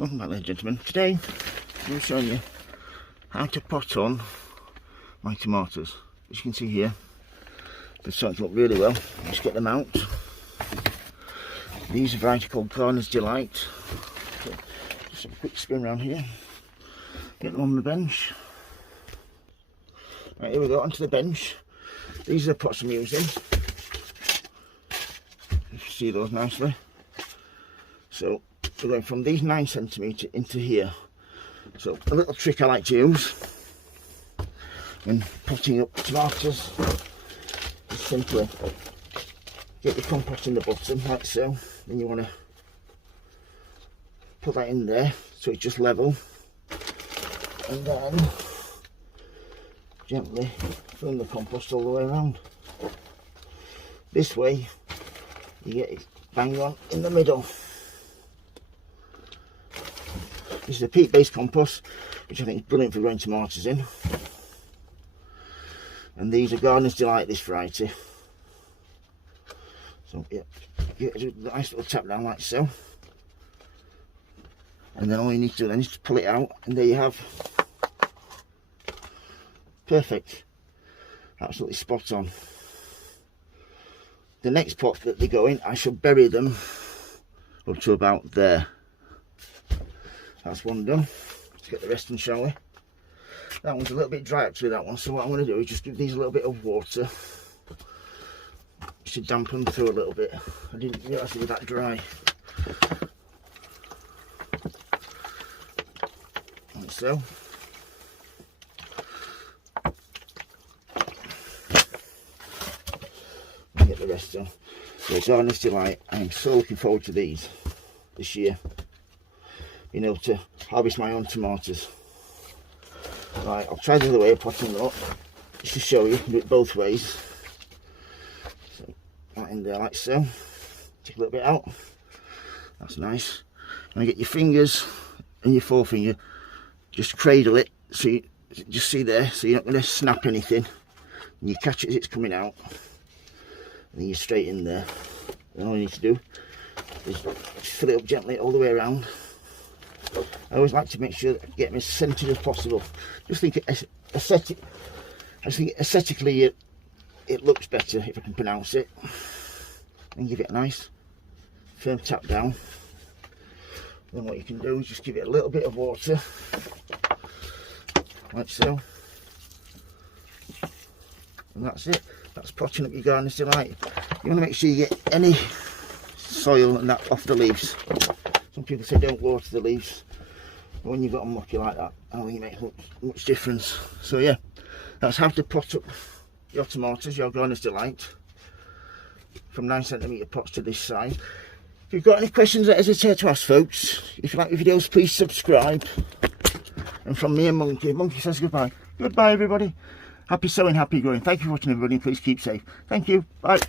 Welcome back, ladies and gentlemen. Today I'm showing you how to pot on my tomatoes. As you can see here, they're starting to look really well. Just get them out. These are a variety called Gardener's Delight. So just have a quick spin around here. Get them on the bench. Right, here we go, onto the bench. These are the pots I'm using. You see those nicely. So we're going from these 9cm into here. So a little trick I like to use when potting up tomatoes is simply get your compost in the bottom like so. Then you want to put that in there so it's just level, and then gently fill the compost all the way around. This way you get it bang on in the middle. This is a peat-based compost, which I think is brilliant for growing tomatoes in. And these are Gardener's Delight, this variety. So yeah, get a nice little tap down like so. And then all you need to do then is to pull it out, and there you have. Perfect. Absolutely spot on. The next pot that they go in, I shall bury them up to about there. That's one done. Let's get the rest in, shall we? That one's a little bit dry actually, that one, so what I'm going to do is just give these a little bit of water just to dampen them through a little bit. I didn't realise they were that dry. Like so. Get the rest done. So Gardener's Delight, I am so looking forward to these this year. Being able to harvest my own tomatoes. Right, I'll try the other way of potting them up, just to show you. Do it both ways. So, right in there like so. Take a little bit out. That's nice. And get your fingers and your forefinger, just cradle it, so you just see there, so you're not going to snap anything. And you catch it as it's coming out, and then you're straight in there. And all you need to do is just fill it up gently all the way around. I always like to make sure that I get them as centred as possible. Just think aesthetically it looks better, if I can pronounce it. And give it a nice firm tap down. Then what you can do is just give it a little bit of water, like so. And that's it. That's potting up your Gardener's Delight. You want to make sure you get any soil and that off the leaves. Some people say don't water the leaves, but when you've got them mucky like that, I don't think it makes much difference. So yeah, that's how to pot up your tomatoes, your Gardener's Delight, from 9cm pots to this size. If you've got any questions, don't hesitate to ask, folks. If you like the videos, please subscribe. And from me and Monkey says goodbye. Goodbye, everybody. Happy sowing, happy growing. Thank you for watching, everybody. Please keep safe. Thank you. Bye.